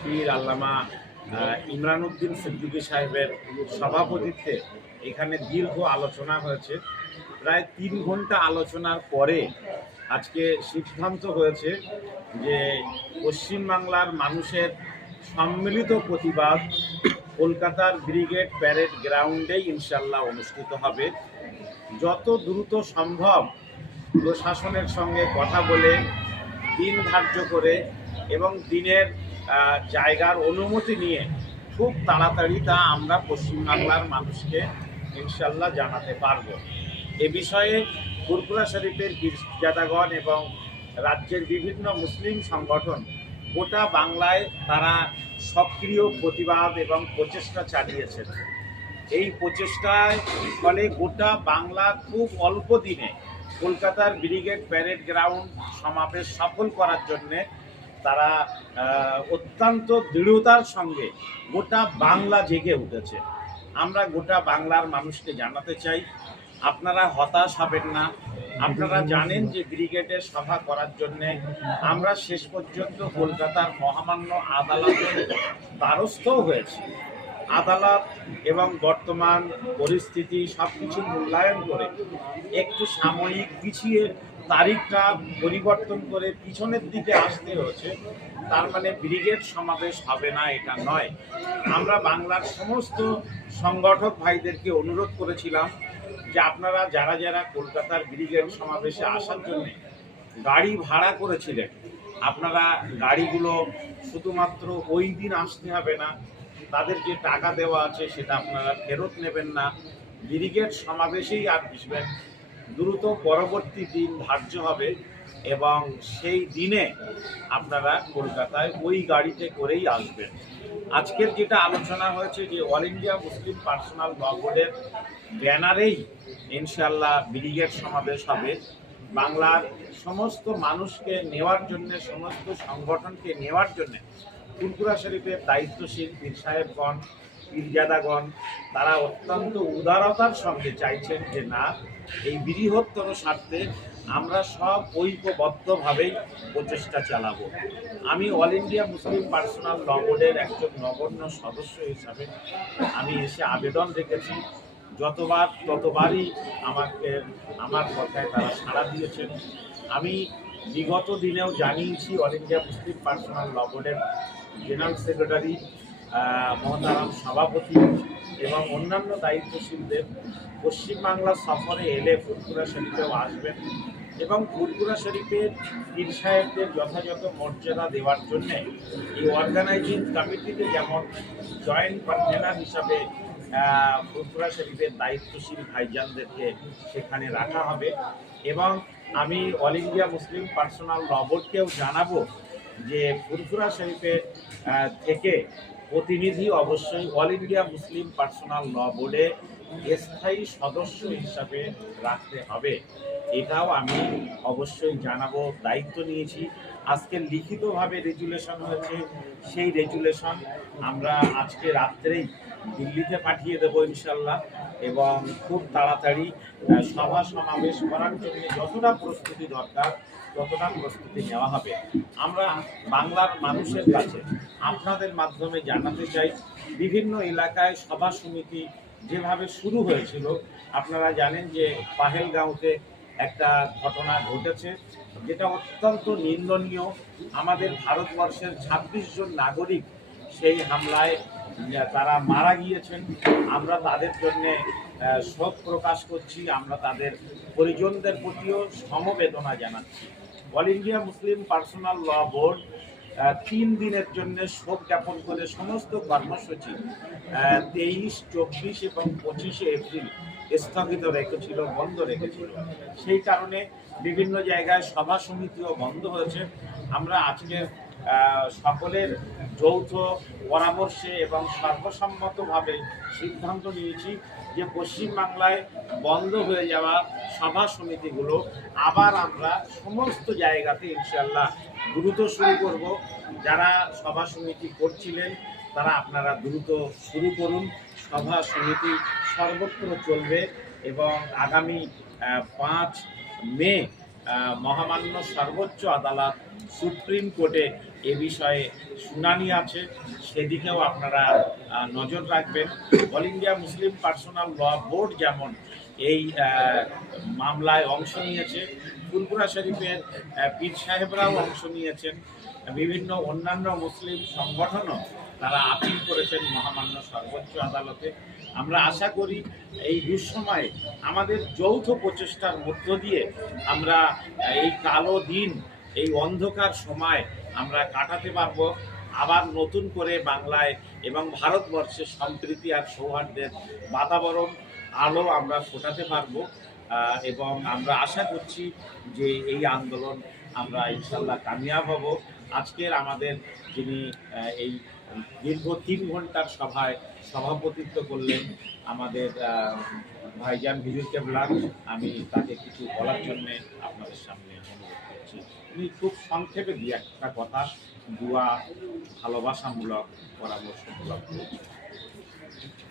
পীর আল্লামা ইমরান উদ্দিন সিদ্দিকী সাহেবের সভাপতিত্বে এখানে দীর্ঘ আলোচনা হয়েছে। প্রায় 3 ঘন্টা আলোচনার পরে আজকে সিদ্ধান্ত হয়েছে যে পশ্চিমবাংলার মানুষের সম্মিলিত প্রতিবাদ কলকাতার ব্রিগেড প্যারেড গ্রাউন্ডেই ইনশাল্লাহ অনুষ্ঠিত হবে। যত দ্রুত সম্ভব প্রশাসনের সঙ্গে কথা বলে দিন ধার্য করে এবং দিনের জায়গার অনুমতি নিয়ে খুব তাড়াতাড়ি তা আমরা পশ্চিমবাংলার মানুষকে ইনশাল্লাহ জানাতে পারব। এ বিষয়ে ফুরফুরা শরীফের পীরজাদাগণ এবং রাজ্যের বিভিন্ন মুসলিম সংগঠন গোটা বাংলায় তারা সক্রিয় প্রতিবাদ এবং প্রচেষ্টা চালিয়েছেন। এই প্রচেষ্টায় ফলে গোটা বাংলা খুব অল্প দিনে কলকাতার ব্রিগেড প্যারেড গ্রাউন্ড সমাবেশ সফল করার জন্যে তারা অত্যন্ত দৃঢ়তার সঙ্গে গোটা বাংলা জেগে উঠেছে। আমরা গোটা বাংলার মানুষকে জানাতে চাই, আপনারা হতাশ হবেন না। আপনারা জানেন যে ব্রিগেডের সভা করার জন্যে আমরা শেষ পর্যন্ত কলকাতার মহামান্য আদালতের দ্বারস্থও হয়েছি। আদালত এবং বর্তমান পরিস্থিতি সব কিছু মূল্যায়ন করে একটু সাময়িক পিছিয়ে তারিখটা পরিবর্তন করে পিছনের দিকে আসতে হয়েছে। তার মানে ব্রিগেড সমাবেশ হবে না এটা নয়। আমরা বাংলার সমস্ত সংগঠক ভাইদেরকে অনুরোধ করেছিলাম যে আপনারা যারা যারা কলকাতার ব্রিগেড সমাবেশে আসার জন্য গাড়ি ভাড়া করেছিলেন, আপনারা গাড়িগুলো শুধুমাত্র ওই দিন আসতে হবে না, তাদের যে টাকা দেওয়া আছে সেটা আপনারা ফেরত নেবেন না, ব্রিগেড সমাবেশেই আর আসবেন। দ্রুত পরবর্তী দিন ধার্য হবে এবং সেই দিনে আপনারা কলকাতায় ওই গাড়িতে করেই আসবেন। আজকের যেটা আলোচনা হয়েছে যে অল ইন্ডিয়া মুসলিম পার্সোনাল ল বোর্ডের ব্যানারেই ইনশাল্লাহ ব্রিগেড সমাবেশ হবে। বাংলার সমস্ত মানুষকে নেওয়ার জন্য, সমস্ত সংগঠনকে নেওয়ার জন্য ফুরফুরা শরীফের দায়িত্বশীল পীর সাহেবগণ, পীরজাদাগণ তারা অত্যন্ত উদারতার সঙ্গে চাইছেন যে না, এই বৃহত্তর স্বার্থে আমরা সব ঐক্যবদ্ধভাবেই প্রচেষ্টা চালাবো। আমি অল ইন্ডিয়া মুসলিম পার্সোনাল ল বোর্ডের একজন নগণ্য সদস্য হিসাবে আমি এসে আবেদন রেখেছি। যতবার ততবারই আমার কথায় তারা সাড়া দিয়েছেন। আমি বিগত দিনেও জানিয়েছি অল ইন্ডিয়া মুসলিম পার্সোনাল ল বোর্ডের জেনারেল সেক্রেটারি, মহতারাম সভাপতি এবং অন্যান্য দায়িত্বশীলদের পশ্চিমবাংলা সফরে এলে ফুরফুরা শরীফেও আসবেন এবং ফুরফুরা শরীফের পীর সাহেবদের যথাযথ মর্যাদা দেওয়ার জন্যে এই অর্গানাইজিং কমিটিতে যেমন জয়েন্ট কনভেনার হিসাবে ফুরফুরা শরীফের দায়িত্বশীল ভাইজানদেরকে সেখানে রাখা হবে। এবং আমি অল ইন্ডিয়া মুসলিম পার্সোনাল ল বোর্ডকেও জানাবো যে ফুরফুরা শরীফের থেকে প্রতিনিধি অবশ্যই অল ইন্ডিয়া মুসলিম পার্সোনাল ল বোর্ডে স্থায়ী সদস্য হিসাবে রাখতে হবে। এটাও আমি অবশ্যই জানাবো, দায়িত্ব নিয়েছি। আজকে লিখিতভাবে রেজুলেশন হয়েছে, সেই রেজুলেশন আমরা আজকে রাত্রেই দিল্লিতে পাঠিয়ে দেবো ইনশাল্লাহ এবং খুব তাড়াতাড়ি সভা সমাবেশ করার জন্য যতটা প্রস্তুতি দরকার ততটা প্রস্তুতি নেওয়া হবে। আমরা বাংলার মানুষের কাছে আপনাদের মাধ্যমে জানাতে চাই, বিভিন্ন এলাকায় সভা সমিতি যেভাবে শুরু হয়েছিল, আপনারা জানেন যে পাহেলগাঁওতে একটা ঘটনা ঘটেছে যেটা অত্যন্ত নিন্দনীয়। আমাদের ভারতবর্ষের ২৬ জন নাগরিক সেই হামলায় তারা মারা গিয়েছেন। আমরা তাদের জন্যে শোক প্রকাশ করছি, আমরা তাদের পরিজনদের প্রতিও সমবেদনা জানাচ্ছি। অল ইন্ডিয়া মুসলিম পার্সোনাল ল বোর্ড 3 দিনের জন্য শোক জ্ঞাপন করে সমস্ত কর্মসূচি 23, 24 এবং 25 এপ্রিল স্থগিত রেখেছিল, বন্ধ রেখেছিল। সেই কারণে বিভিন্ন জায়গায় সভা সমিতিও বন্ধ হয়েছে। আমরা আজকের সকলের যৌথ পরামর্শে এবং সর্বসম্মতভাবে সিদ্ধান্ত নিয়েছি যে পশ্চিমবাংলায় বন্ধ হয়ে যাওয়া সভা সমিতিগুলো আবার আমরা সমস্ত জায়গাতে ইনশাল্লাহ দ্রুত শুরু করব। যারা সভা সমিতি করছিলেন তারা আপনারা দ্রুত শুরু করুন। সভা সমিতি সর্বত্র চলবে এবং আগামী 5 মে মহামান্য সর্বোচ্চ আদালত সুপ্রিম কোর্টে এ বিষয়ে শুনানি আছে, সেদিকেও আপনারা নজর রাখবেন। অল ইন্ডিয়া মুসলিম পার্সোনাল ল বোর্ড যেমন এই মামলায় অংশ নিয়েছে, ফুরফুরা শরীফের পীর সাহেবরাও অংশ নিয়েছেন, বিভিন্ন অন্যান্য মুসলিম সংগঠনও তারা আপিল করেছেন মহামান্য সর্বোচ্চ আদালতে। আমরা আশা করি এই দুঃসময়ে আমাদের যৌথ প্রচেষ্টার মধ্য দিয়ে আমরা এই কালো দিন, এই অন্ধকার সময় আমরা কাটাতে পারবো। আবার নতুন করে বাংলায় এবং ভারতবর্ষে সম্প্রীতি আর সৌহার্দ্যের বাতাবরণ আলো আমরা ফোটাতে পারবো। এবং আমরা আশা করছি যে এই আন্দোলন আমরা ইনশাল্লাহ কামিয়াব হব। আজকের আমাদের যিনি এই দীর্ঘ 3 ঘন্টার সভায় সভাপতিত্ব করলেন আমাদের ভাইজান হুজুর কেবলা, আমি তাকে কিছু বলার জন্য আপনাদের সামনে অনুরোধ করছি। উনি খুব সংক্ষেপে দিয়ে একটা কথা, দুয়া ভালোবাসামূলক পরামর্শমূলক